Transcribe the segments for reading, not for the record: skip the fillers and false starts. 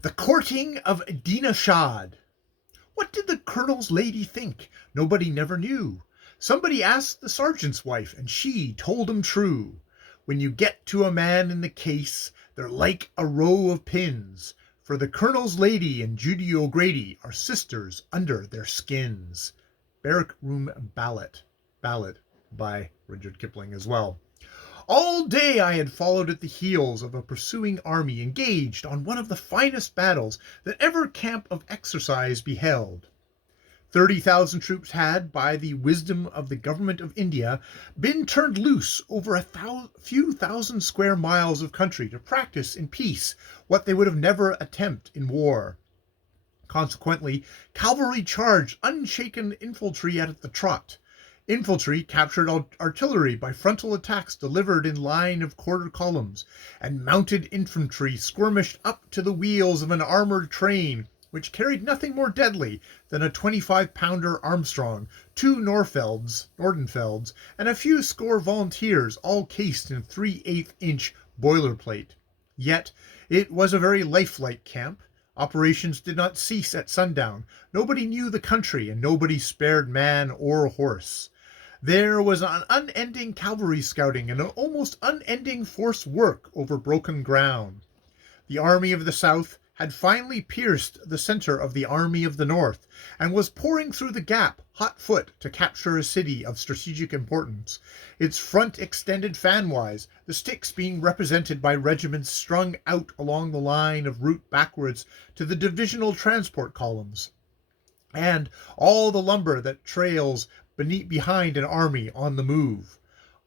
The courting of Shdd. What did the colonel's lady think? Nobody never knew. Somebody asked the sergeant's wife, and she told 'em true. When you get to a man in the case, they're like a row of pins. For the colonel's lady and Judy O'Grady are sisters under their skins. Barrack Room Ballad by Rudyard Kipling as well. All day I had followed at the heels of a pursuing army engaged on one of the finest battles that ever camp of exercise beheld. 30,000 troops had, by the wisdom of the government of India, been turned loose over a few thousand square miles of country to practice in peace what they would have never attempted in war. Consequently, cavalry charged unshaken infantry at the trot. Infantry captured artillery by frontal attacks delivered in line of quarter columns, and mounted infantry skirmished up to the wheels of an armored train which carried nothing more deadly than a 25-pounder Armstrong, two Nordenfelds, and a few score volunteers, all cased in 3/8-inch boilerplate. Yet it was a very lifelike camp. Operations did not cease at sundown. Nobody knew the country, and nobody spared man or horse. There was an unending cavalry scouting and an almost unending force work over broken ground. The Army of the South had finally pierced the center of the Army of the North and was pouring through the gap hot foot to capture a city of strategic importance. Its front extended fanwise, the sticks being represented by regiments strung out along the line of route backwards to the divisional transport columns, and all the lumber that trails behind an army on the move.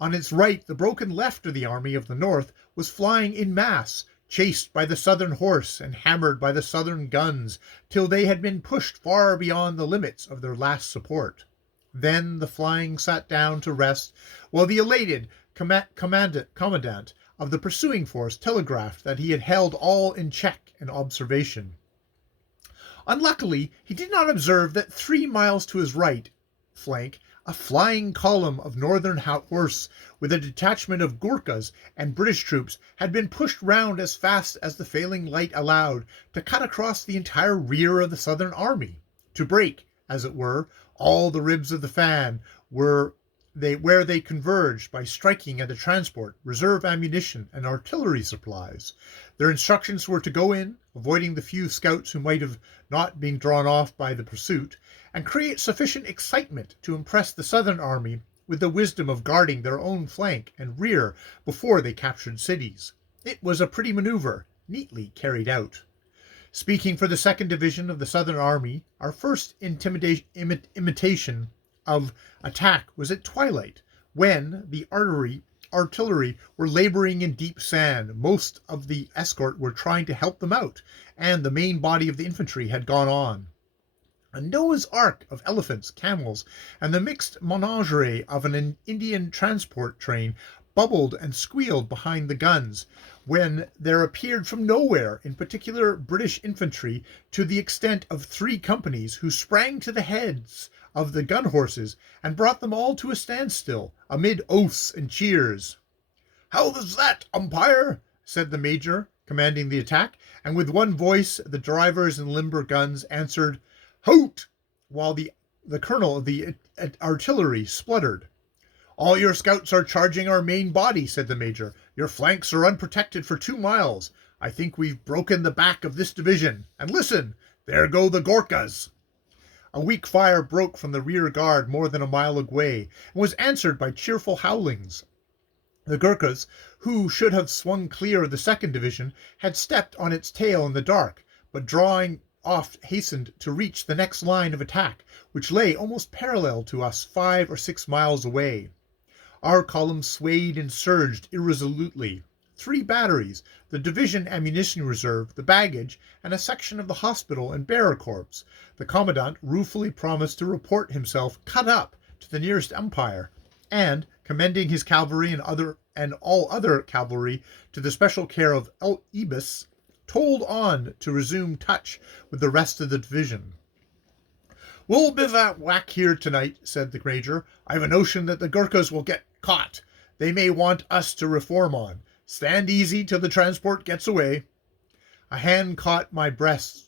On its right, the broken left of the Army of the North was flying in mass, chased by the Southern horse and hammered by the Southern guns, till they had been pushed far beyond the limits of their last support. Then the flying sat down to rest, while the elated commandant of the pursuing force telegraphed that he had held all in check and observation. Unluckily, he did not observe that 3 miles to his right flank a flying column of Northern horse with a detachment of Gurkhas and British troops had been pushed round as fast as the failing light allowed to cut across the entire rear of the Southern army, to break, as it were, all the ribs of the fan where they converged by striking at the transport, reserve ammunition, and artillery supplies. Their instructions were to go in, avoiding the few scouts who might have not been drawn off by the pursuit, and create sufficient excitement to impress the Southern army with the wisdom of guarding their own flank and rear before they captured cities. It was a pretty maneuver, neatly carried out. Speaking for the 2nd Division of the Southern Army, our first imitation of attack was at twilight, when the artillery were laboring in deep sand. Most of the escort were trying to help them out, and the main body of the infantry had gone on. A Noah's Ark of elephants, camels, and the mixed menagerie of an Indian transport train bubbled and squealed behind the guns, when there appeared from nowhere, in particular, British infantry to the extent of 3 companies, who sprang to the heads of the gun horses and brought them all to a standstill, amid oaths and cheers. "How's that, umpire?" said the major, commanding the attack, and with one voice the drivers and limber guns answered, "Hoot!" while the colonel of the artillery spluttered. "All your scouts are charging our main body," said the major. "Your flanks are unprotected for 2 miles. I think we've broken the back of this division. And listen, there go the Gurkhas." A weak fire broke from the rear guard more than a mile away, and was answered by cheerful howlings. The Gurkhas, who should have swung clear of the 2nd Division, had stepped on its tail in the dark, but drawing off hastened to reach the next line of attack, which lay almost parallel to us 5 or 6 miles away. Our column swayed and surged irresolutely. 3 batteries, the division ammunition reserve, the baggage, and a section of the hospital and bearer corps. The commandant ruefully promised to report himself cut up to the nearest umpire, and, commending his cavalry and all other cavalry to the special care of Ibis, told on to resume touch with the rest of the division. "We'll bivouac here tonight," said the major. "I've a notion that the Gurkhas will get caught. They may want us to reform on. Stand easy till the transport gets away." A hand caught my beast's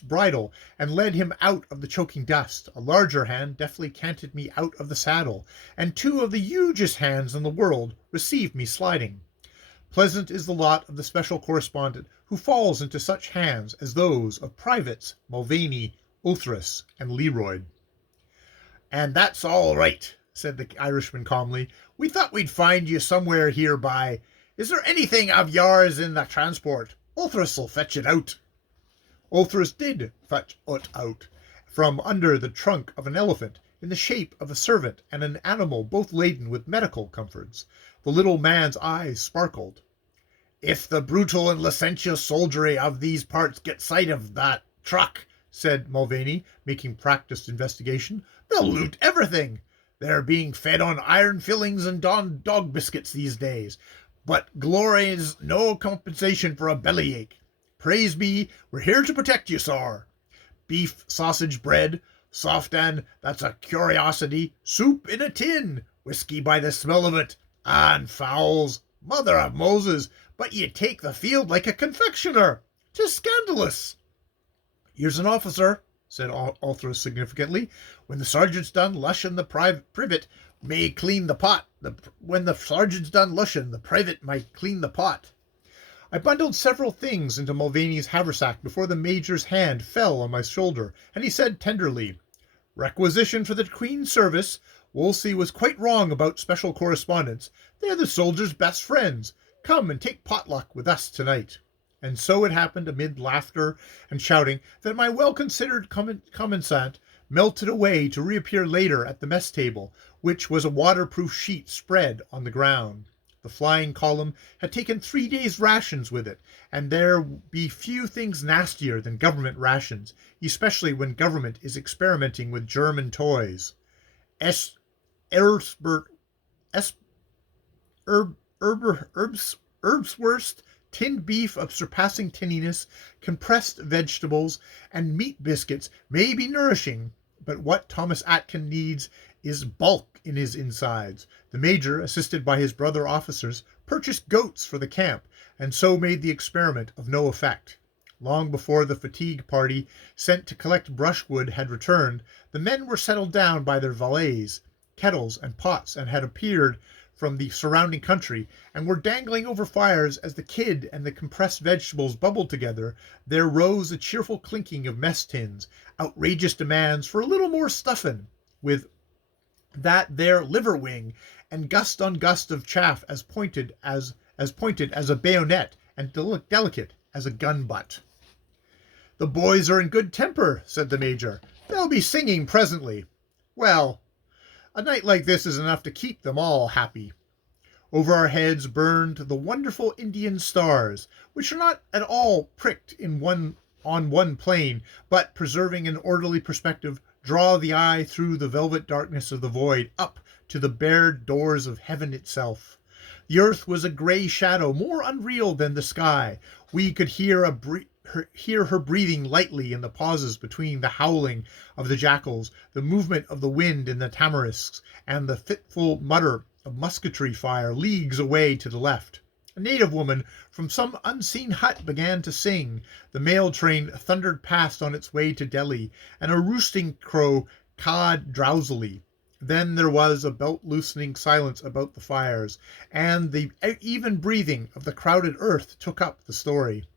bridle and led him out of the choking dust. A larger hand deftly canted me out of the saddle, and two of the hugest hands in the world received me sliding. Pleasant is the lot of the special correspondent who falls into such hands as those of Privates Mulvaney, Othras, and Leroyd. "And that's all right," said the Irishman calmly. "We thought we'd find you somewhere here by. Is there anything of yours in the transport? Othras'll fetch it out." Othras did fetch it out from under the trunk of an elephant, in the shape of a servant and an animal both laden with medical comforts. The little man's eyes sparkled. "If the brutal and licentious soldiery of these parts get sight of that truck," said Mulvaney, making practiced investigation, "they'll loot everything. They're being fed on iron fillings and dog biscuits these days, but glory's no compensation for a bellyache. Praise be, we're here to protect you, sir. Beef, sausage, bread, soft and that's a curiosity, soup in a tin, whiskey by the smell of it, and fowls. Mother of Moses, but ye take the field like a confectioner. 'Tis scandalous." "Here's an officer," said Othras significantly. "When the sergeant's done lushin', the privet may clean the pot. When the sergeant's done lushin', the privet might clean the pot." I bundled several things into Mulvaney's haversack before the major's hand fell on my shoulder, and he said tenderly, "Requisition for the Queen's service. Wolsey was quite wrong about special correspondents. They're the soldiers' best friends. Come and take potluck with us tonight." And so it happened, amid laughter and shouting, that my well-considered commandant melted away to reappear later at the mess table, which was a waterproof sheet spread on the ground. The flying column had taken 3 days' rations with it, and there be few things nastier than government rations, especially when government is experimenting with German toys. Herbswurst, tinned beef of surpassing tinniness, compressed vegetables, and meat biscuits may be nourishing, but what Thomas Atkin needs is bulk in his insides. The major, assisted by his brother officers, purchased goats for the camp, and so made the experiment of no effect. Long before the fatigue party sent to collect brushwood had returned, the men were settled down by their valets, kettles, and pots, and had appeared from the surrounding country, and were dangling over fires. As the kid and the compressed vegetables bubbled together, there rose a cheerful clinking of mess tins, outrageous demands for a little more stuffin', with that there liver wing, and gust on gust of chaff as pointed as a bayonet, and delicate as a gun butt. "The boys are in good temper," said the major. "They'll be singing presently." Well, a night like this is enough to keep them all happy. Over our heads burned the wonderful Indian stars, which are not at all pricked on one plane, but, preserving an orderly perspective, draw the eye through the velvet darkness of the void up to the bared doors of heaven itself. The earth was a grey shadow, more unreal than the sky. We could hear her breathing lightly in the pauses between the howling of the jackals, the movement of the wind in the tamarisks, and the fitful mutter of musketry fire leagues away to the left. A native woman from some unseen hut began to sing. The mail train thundered past on its way to Delhi, and a roosting crow cawed drowsily. Then there was a belt-loosening silence about the fires, and the even breathing of the crowded earth took up the story.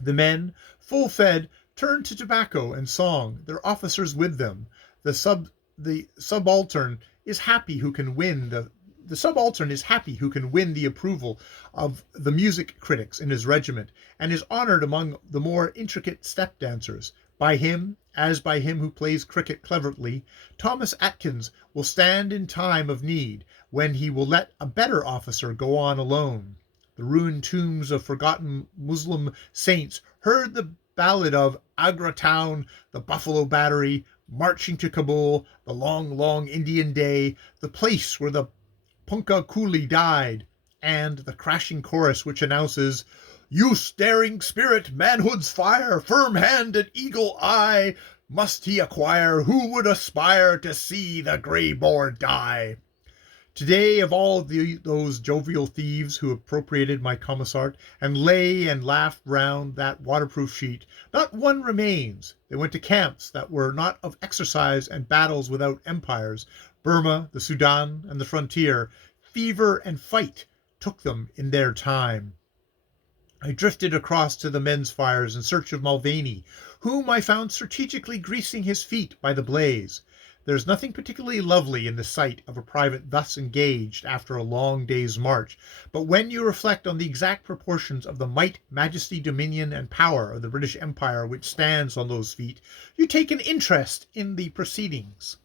The men, full fed, turned to tobacco and song, their officers with them. The subaltern is happy who can win the approval of the music critics in his regiment, and is honored among the more intricate step dancers. By him, as by him who plays cricket cleverly, Thomas Atkins will stand in time of need, when he will let a better officer go on alone. The ruined tombs of forgotten Muslim saints heard the ballad of Agra Town, the Buffalo Battery, marching to Kabul, the long, long Indian day, the place where the Punkah Coolie died, and the crashing chorus which announces, "Youth's daring spirit, manhood's fire, firm hand and eagle eye, must he acquire who would aspire to see the grey boar die." Today, of all those jovial thieves who appropriated my commissart and lay and laughed round that waterproof sheet, not one remains. They went to camps that were not of exercise and battles without empires. Burma, the Sudan, and the frontier. Fever and fight took them in their time. I drifted across to the men's fires in search of Mulvaney, whom I found strategically greasing his feet by the blaze. There is nothing particularly lovely in the sight of a private thus engaged after a long day's march, but when you reflect on the exact proportions of the might, majesty, dominion, and power of the British Empire which stands on those feet, you take an interest in the proceedings.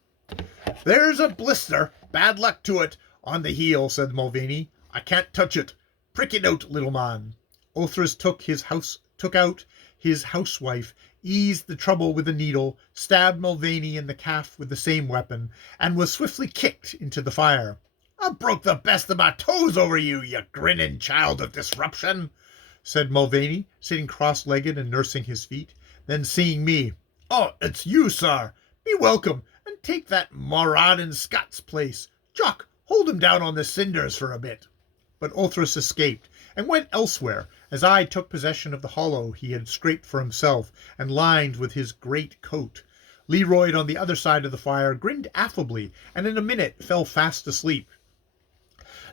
"There's a blister, bad luck to it, on the heel," said Mulvaney. "I can't touch it. Prick it out, little man." Orthros took out his housewife, eased the trouble with a needle, stabbed Mulvaney in the calf with the same weapon, and was swiftly kicked into the fire. "I broke the best of my toes over you, you grinning child of disruption," said Mulvaney, sitting cross-legged and nursing his feet. Then, seeing me, "Oh, it's you, sir. Be welcome, and take that maraude in Scott's place. Jock, hold him down on the cinders for a bit." But Orthros escaped, and went elsewhere, as I took possession of the hollow he had scraped for himself and lined with his great coat. Leroyd, on the other side of the fire, grinned affably, and in a minute fell fast asleep.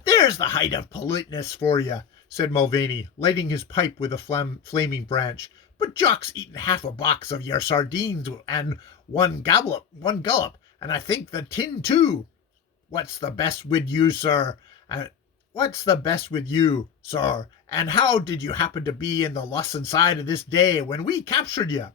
"There's the height of politeness for you," said Mulvaney, lighting his pipe with a flaming branch. "But Jock's eaten half a box of your sardines and one gullup, and I think the tin too. What's the best with you, sir? And how did you happen to be in the Lusson side of this day when we captured you?"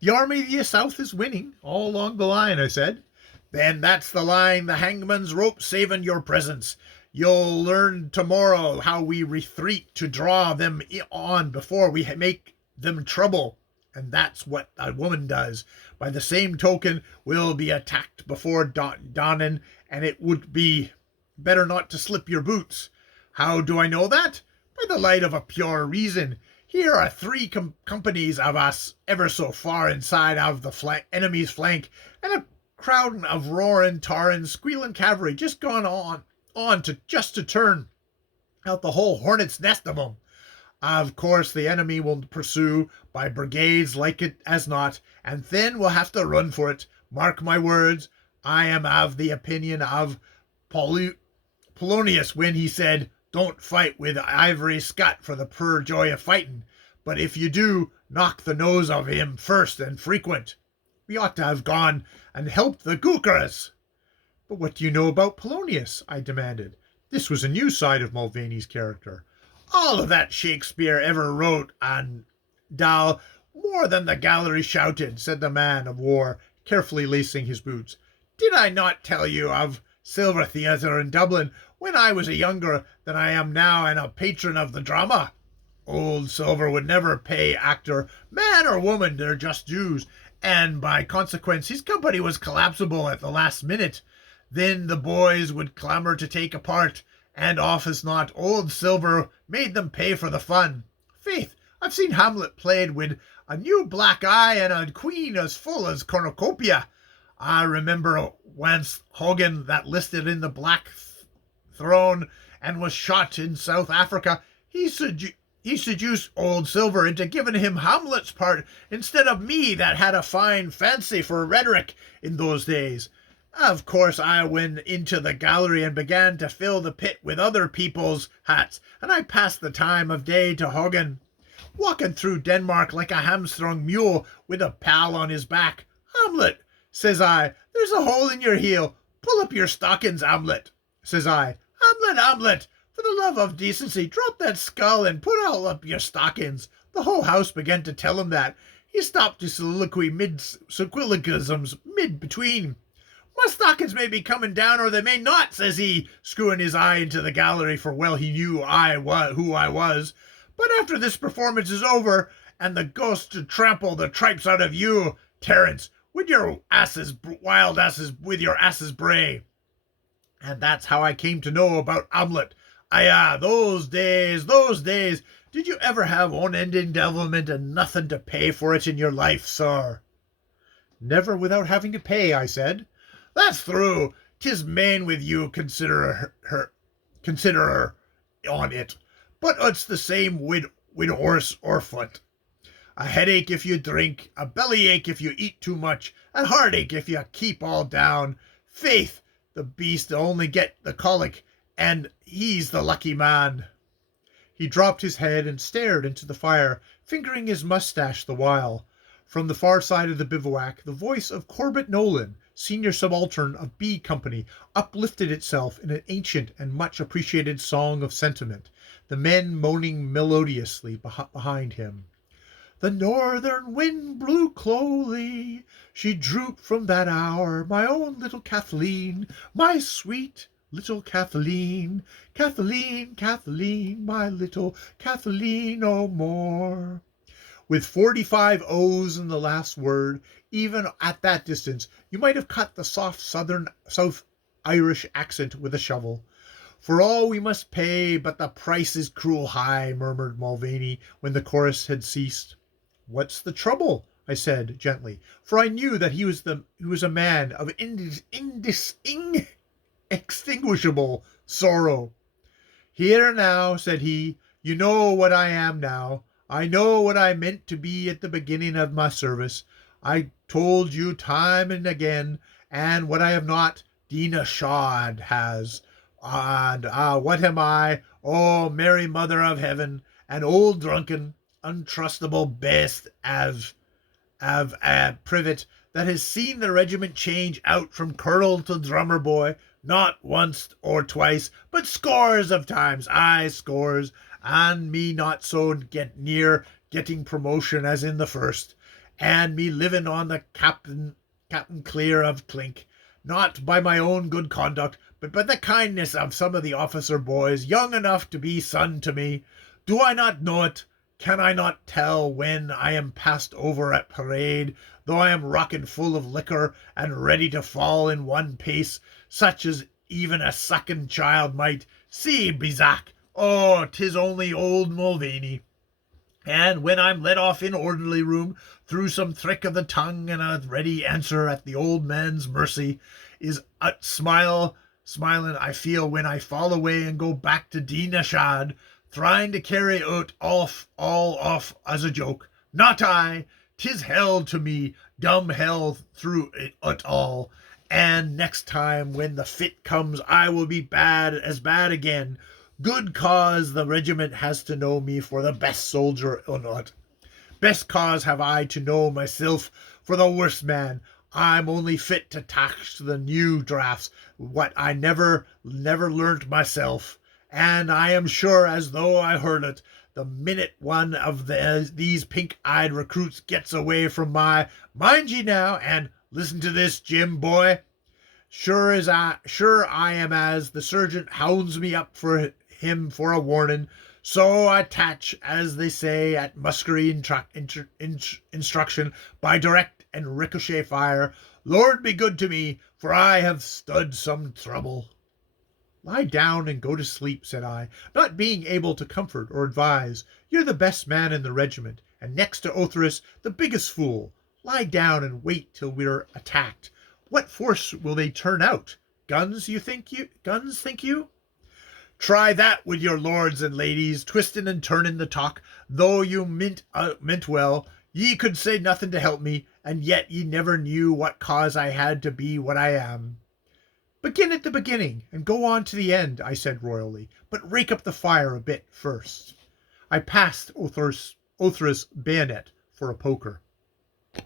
"The Army of the South is winning, all along the line," I said. "Then that's the line the hangman's rope saving your presence. You'll learn tomorrow how we retreat to draw them on before we make them trouble. And that's what a woman does. By the same token, we'll be attacked before dawning, and it would be better not to slip your boots." "How do I know that?" "By the light of a pure reason. Here are 3 companies of us ever so far inside of the enemy's flank, and a crowd of roaring, tarring, squealing cavalry just gone on to turn out the whole hornet's nest of 'em. Of course the enemy will pursue by brigades like it as not, and then we'll have to run for it. Mark my words, I am of the opinion of Polonius when he said, 'Don't fight with Ivory Scott for the pure joy of fighting, but if you do, knock the nose of him first and frequent.' We ought to have gone and helped the Gurkhas." "But what do you know about Polonius?" I demanded. This was a new side of Mulvaney's character. "All of that Shakespeare ever wrote on Dal, more than the gallery shouted," said the man of war, carefully lacing his boots. "Did I not tell you of Silver Theatre in Dublin when I was younger than I am now and a patron of the drama? Old Silver would never pay actor, man or woman, their just dues, and by consequence his company was collapsible at the last minute. Then the boys would clamour to take a part, and off as not old Silver made them pay for the fun. Faith, I've seen Hamlet played with a new black eye and a queen as full as cornucopia. I remember once Hogan, that listed in the Black Throne and was shot in South Africa, he seduced old Silver into giving him Hamlet's part instead of me that had a fine fancy for rhetoric in those days. Of course I went into the gallery and began to fill the pit with other people's hats, and I passed the time of day to Hogan, walking through Denmark like a hamstrung mule with a pal on his back. 'Hamlet,' says I, 'there's a hole in your heel. Pull up your stockings, Hamlet,' says I. 'Hamlet, for the love of decency, drop that skull and put all up your stockings.' The whole house began to tell him that. He stopped his soliloquisms mid-between. 'My stockings may be coming down or they may not,' says he, screwing his eye into the gallery, for well he knew who I was. 'But after this performance is over, and the ghost to trample the tripes out of you, Terence, with your wild asses, with your asses bray.' And that's how I came to know about Hamlet. Aya, those days. Did you ever have unending devilment and nothing to pay for it in your life, sir?" "Never without having to pay," I said. "That's true. 'Tis main with you consider her on it, but it's the same wid horse or foot. A headache if you drink, a bellyache if you eat too much, a heartache if you keep all down. Faith, the beast only get the colic, and he's the lucky man." He dropped his head and stared into the fire, fingering his mustache the while. From the far side of the bivouac, the voice of Corbett Nolan, senior subaltern of B Company, uplifted itself in an ancient and much appreciated song of sentiment, the men moaning melodiously behind him. "The northern wind blew clowly, she drooped from that hour, my own little Kathleen, my sweet little Kathleen, Kathleen, Kathleen, my little Kathleen, no more." With 45 O's in the last word, even at that distance, you might have cut the soft South Irish accent with a shovel. "For all we must pay, but the price is cruel high," murmured Mulvaney when the chorus had ceased. "What's the trouble?" I said gently, for I knew that he was a man of inextinguishable sorrow. "Here now," said he, "you know what I am now. I know what I meant to be at the beginning of my service. I told you time and again, and what I have not, Dinah Shdd has. And what am I? Oh, Mary Mother of Heaven, an old drunken, untrustable beast av a privet that has seen the regiment change out from colonel to drummer boy, not once or twice, but scores of times, aye, scores, and me not so get near getting promotion as in the first, and me living on the Captain Clear of Clink, not by my own good conduct, but by the kindness of some of the officer boys young enough to be son to me. Do I not know it? Can I not tell when I am passed over at parade, though I am rocking full of liquor and ready to fall in one pace, such as even a sucking child might? See, Bizac, oh, 'tis only old Mulvaney. And when I'm let off in orderly room through some trick of the tongue and a ready answer at the old man's mercy, is smiling I feel when I fall away and go back to Dinah Shdd, trying to carry it all off as a joke. Not I. 'Tis hell to me, dumb hell through it all. And next time when the fit comes, I will be bad again. Good cause the regiment has to know me for the best soldier or not. Best cause have I to know myself for the worst man. I'm only fit to tax the new drafts, what I never learnt myself. And I am sure as though I heard it, the minute one of these pink-eyed recruits gets away from mind ye now, and listen to this, Jim boy. Sure I am as the sergeant hounds me up for him for a warning, so I attach, as they say at muskery instruction, by direct and ricochet fire. Lord be good to me, for I have stood some trouble." "Lie down and go to sleep," said I, not being able to comfort or advise. "You're the best man in the regiment, and next to Othrys, the biggest fool. Lie down and wait till we're attacked. What force will they turn out? Guns, think you? Try that with your lords and ladies, twisting and turning the talk. Though you meant well, ye could say nothing to help me, and yet ye never knew what cause I had to be what I am." "Begin at the beginning and go on to the end," I said royally, "but rake up the fire a bit first." I passed Othrys' bayonet for a poker.